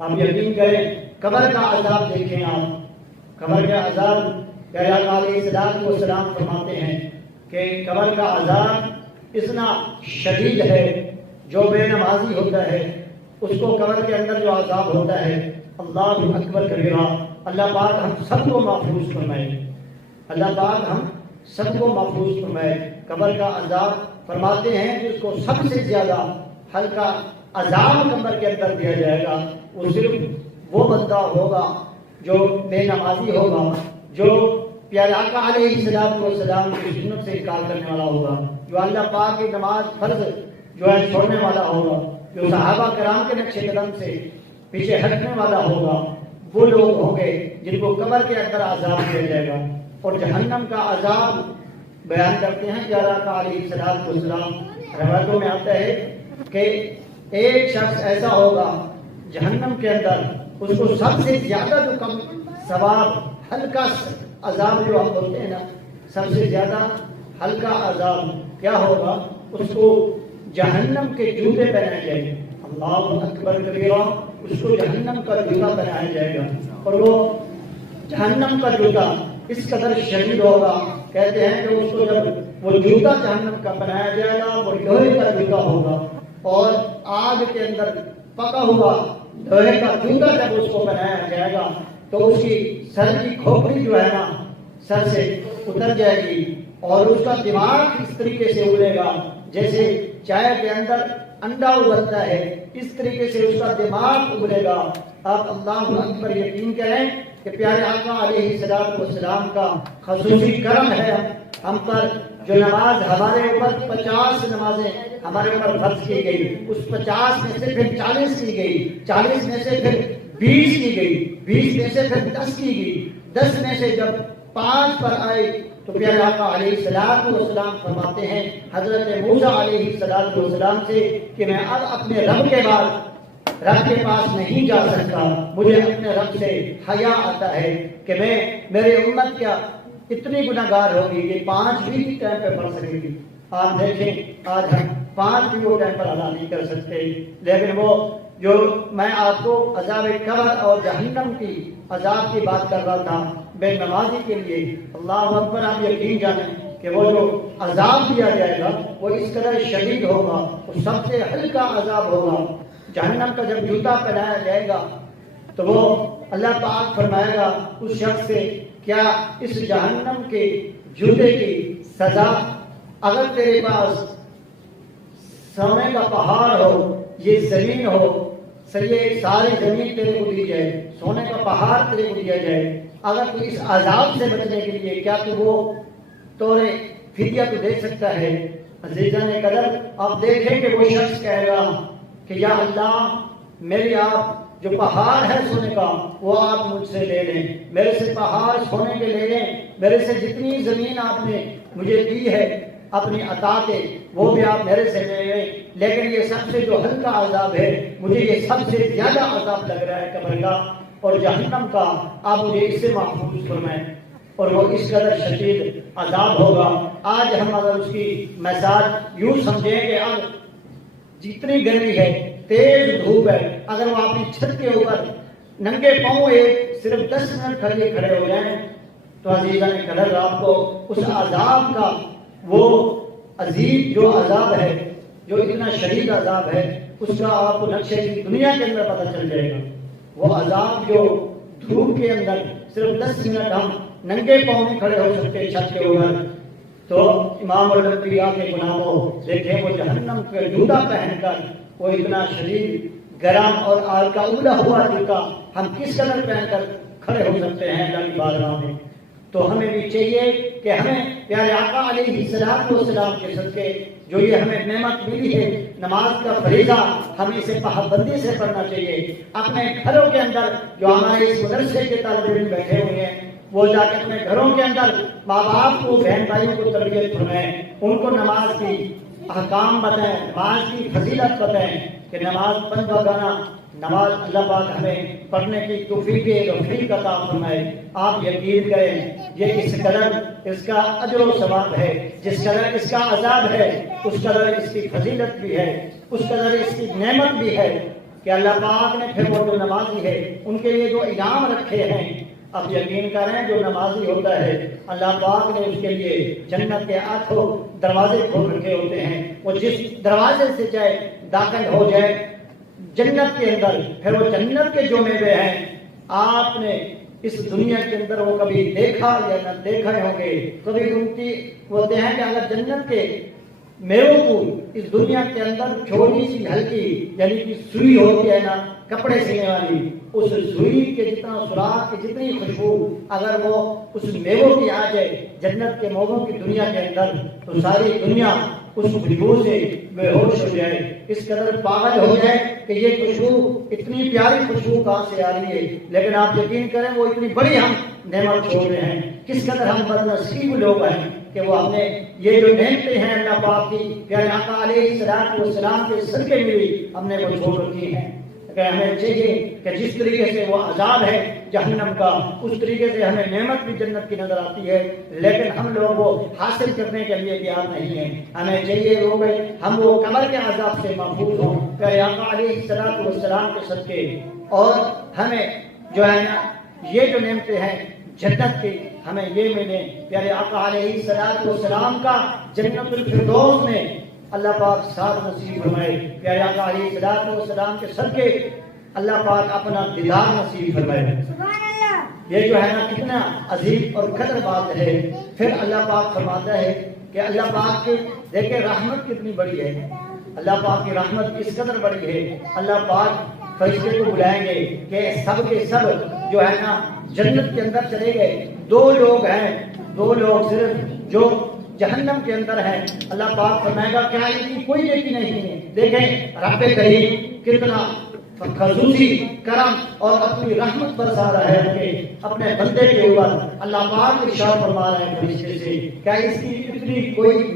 آپ یقین کریں قبر کا عذاب دیکھیں آپ، قبر کا عذاب پیارے آقا علیہ الصلوۃ والسلام فرماتے ہیں کہ قبر کا عذاب اتنا شدید ہے، جو بے نمازی ہوتا ہے اس کو قبر کے اندر جو عذاب ہوتا ہے، اللہ اکبر کبیرہ، اللہ پاک ہم سب کو محفوظ فرمائے، اللہ پاک ہم سب کو محفوظ فرمائے۔ قبر کا عذاب فرماتے ہیں کہ اس کو سب سے زیادہ ہلکا عذاب قبر کے اندر دیا جائے گا، وہ صرف وہ بندہ ہوگا جو بے نمازی ہوگا، جو پیارے آقا علیہ الصلوۃ والسلام کی سنت سے انکار کرنے والا ہوگا، جو اللہ پاک کی نماز فرض جو ہے چھوڑنے والا ہوگا، جو صحابہ کرام کے نقش قدم سے پیچھے ہٹنے والا ہوگا، وہ لوگ ہوں گے جن کو قبر کے اندر عذاب دیا جائے گا۔ اور جہنم کا عذاب بیان کرتے ہیں پیارے آقا علیہ الصلوۃ والسلام، روایتوں میں آتا ہے کہ ایک شخص ایسا ہوگا جہنم کے اندر، اس کو سب سے زیادہ جو کم ثواب ہلکا عذاب جو ہم بولتے ہیں نا، سب سے زیادہ ہلکا عذاب کیا ہوگا، اس کو جہنم کے جوتے پہنائے جائیں گے، اللہ اکبر کبیرہ، اس کو جہنم کا جوتا پہنایا جائے گا، اور وہ جہنم کا جوتا اس قدر شدید ہوگا، کہتے ہیں کہ اس کو جب وہ جوتا جہنم کا پہنایا جائے گا، وہ لوہے کا جوتا ہوگا، اور آگ کے اندر پکا ہوا لوہے کا جوتا جب اس کو پہنایا جائے گا تو اس کی سر کی کھوپڑی جو ہے نا سر سے اتر جائے گی، اور اس کا دماغ اس طریقے سے اڑے گا جیسے چائے کے اندر انڈا ابلتا ہے، اس طریقے سے اس کا دماغ اگلے گا۔ آپ اللہ اکبر یقین کریں کہ پیارے آقا علیہ الصلوۃ والسلام کا خصوصی کرم ہے ہم پر، جو نماز ہمارے اوپر 50 نمازیں ہمارے اوپر فرض کی گئی، اس 50 میں سے پھر 40 کی گئی، 40 میں سے پھر 20 کی گئی، 20 میں سے پھر 10 کی گئی، 10 میں سے جب 5 پر آئے تو پیارے آقا علیہ الصلوۃ والسلام فرماتے ہیں حضرت موسیٰ علیہ الصلوۃ والسلام سے کہ میں اب اپنے رب کے بعد رب کے پاس نہیں جا سکتا، مجھے اپنے رب سے حیا آتا ہے کہ میرے امت کیا اتنی گناہگار ہوگی کہ 5 بھی ٹائم پہ پڑھ سکے گی۔ آپ دیکھیں آج ہم 5 بھی وہ ٹائم پر ادا نہیں کر سکتے، لیکن وہ جو میں آپ کو عذاب قبر اور جہنم کی عذاب کی بات کر رہا تھا بے نمازی کے لیے، اللہ اکبر، آپ یقین جانیں کہ وہ جو عذاب دیا جائے گا وہ اس قدر شدید ہوگا، وہ سب سے ہلکا عذاب ہوگا۔ جہنم کا جب جوتا پہنایا جائے گا تو وہ اللہ پاک فرمائے گا اس شخص سے، کیا اس جہنم کے جوتے کی سزا اگر تیرے پاس سونے کا پہاڑ ہو، یہ زمین ہو، یہ ساری زمین تیرے کو دی جائے، سونے کا پہاڑ تیرے کو دیا جائے، اگر تو اس عذاب سے بچنے کے لیے کیا تو وہ توڑے فدیہ تو دے سکتا ہے؟ عزیزان قدر، آپ دیکھیں کہ وہ شخص کہے گا کہ یا اللہ، میری آپ جو پہاڑ ہے سونے کا وہ آپ مجھ سے لے لیں، میرے سے پہاڑ سونے کے لے لیں، میرے سے جتنی زمین آپ نے مجھے دی ہے اپنی عطا کے وہ بھی آپ میرے سے لے لیں، لیکن یہ سب سے جو ہلکا عذاب ہے، مجھے یہ سب سے زیادہ عذاب لگ رہا ہے قبر کا اور جہنم کا، آپ مجھے اس سے محفوظ فرمائیں۔ اور وہ اس قدر شدید عذاب ہوگا۔ آج ہم اگر اس کی مثال یوں سمجھیں کہ اب جتنی گرمی ہے، تیز دھوپ ہے، اگر وہ اپنی چھت کے اوپر ننگے پاؤں صرف 10 منٹ کھڑے ہو جائیں تو عزیزان قدر آپ کو اس عذاب کا وہ عظیم جو عذاب ہے، جو اتنا شدید عذاب ہے، اس کا آپ کو نقشے کی دنیا کے اندر پتہ چل جائے گا۔ وہ عذاب جو دھوپ کے اندر صرف 10 منٹ ہم ننگے پاؤں نہیں کھڑے ہو سکتے چھت کے اوپر، تو امام الانبیاء کے غلاموں دیکھیں وہ جہنم کا جوتا پہن کر وہ اتنا شدید گرم اور آگ کا اگلا ہوا جوتا ہم کس قدر پہن کر کھڑے ہو سکتے ہیں اللہ کی بارگاہ میں۔ تو ہمیں بھی چاہیے کہ ہمیں پیارے آقا علیہ الصلوۃ والسلام کے صدقے جو یہ ہمیں نعمت ملی ہے نماز کا فریضہ، ہمیں اسے پابندی سے پڑھنا چاہیے۔ اپنے گھروں کے اندر جو ہمارے اس مدرسے کے طالب علم بیٹھے ہوئے ہیں وہ جا کے اپنے گھروں کے اندر ماں باپ کو، بہن بھائیوں کو تربیت فرمائیں، ان کو نماز کی احکام بتائیں، نماز کی فضیلت بتائیں کہ نماز 5 وقتانہ نماز اللہ پاک ہمیں پڑھنے کی توفیق رفیق عطا فرمائے۔ آپ یقین کریں یہ اس قدر اس کا اجر و ثواب ہے، جس قدر اس کا عذاب ہے اس قدر اس کی فضیلت بھی ہے، اس قدر اس کی نعمت بھی ہے۔ کہ اللہ پاک نے پھر وہ جو نمازی ہے ان کے لیے جو انعام رکھے ہیں، اب یقین کریں جو نمازی ہوتا ہے اللہ پاک نے اس کے لیے جنت کے 8 دروازے کھول رکھے ہوتے ہیں، وہ جس دروازے سے چاہے داخل ہو جائے جنت کے اندر، پھر وہ جنت کے جو میوے ہیں آپ نے اس دنیا کے اندر وہ کبھی دیکھا یا نہ دیکھے ہوں گے۔ کبھی گنتی ہوتے ہیں کہ اگر جنت کے میووں کو اس دنیا کے اندر چھوٹی سی ہلکی یعنی کہ سوئی ہوتی ہے نا کپڑے سینے والی، اس سوئی کے جتنا سراخ کی جتنی خوشبو اگر وہ اس میووں کی آ جائے جنت کے میووں کی دنیا کے اندر تو ساری دنیا اس خوشبو سے بے ہوش ہو جائے، اس قدر پاگل ہو جائے کہ یہ خوشبو اتنی پیاری خوشبو کہاں سے آ رہی ہے۔ لیکن آپ یقین کریں وہ اتنی بڑی ہم نعمت چھوڑ رہے ہیں، کس قدر ہم بدنصیب لوگ ہیں کہ وہ ہم نے یہ جو نعمتیں ہیں اللہ پاک کی پیارے آقا علیہ السلام کے صدقے ملی ہم نے وہ چھوڑ رکھی ہیں۔ کہ ہمیں چاہیے کہ جس طریقے سے وہ عذاب ہے جہنم کا اس طریقے سے ہمیں نعمت بھی جنت کی نظر آتی ہے، لیکن ہم لوگ وہ حاصل کرنے کے لیے تیار نہیں ہیں۔ ہمیں چاہیے لوگ ہم وہ قبر کے عذاب سے محفوظ ہوں پیارے آقا علیہ السلام کے صدقے، اور ہمیں جو ہے نا یہ جو نعمتیں ہیں جنت کی ہمیں یہ ملیں۔ پیارے آقا علیہ السلام کا جنت الفردوس میں اللہ پاک ساتھ نصیب فرمائے، پیارے آقا علیہ السلام کے صدقے اللہ پاک اپنا دیدار نصیب فرمائے۔ یہ جو ہے نا کتنا عظیم اور قدر بات ہے۔ پھر اللہ پاک فرماتا ہے کہ اللہ پاک کی دیکھیں رحمت کتنی بڑی ہے، اللہ پاک کی رحمت اس قدر بڑی ہے، اللہ پاک فرشتے کو بلائیں گے کہ سب کے سب جو ہے نا جنت کے اندر چلے گئے، 2 لوگ ہیں، 2 لوگ صرف جو جہنم کے اندر ہے، اللہ پاک فرمائے گا کیا ان کی کوئی نیکی نہیں ہے۔ دیکھیں رب کریم کتنا خصوصی کرم اور اپنی رحمت برسا رہا ہے اپنے بندے کے اوپر۔ اللہ پاک ارشاد فرما رہے ہیں فرشتے سے کیا اس کی اتنی کوئی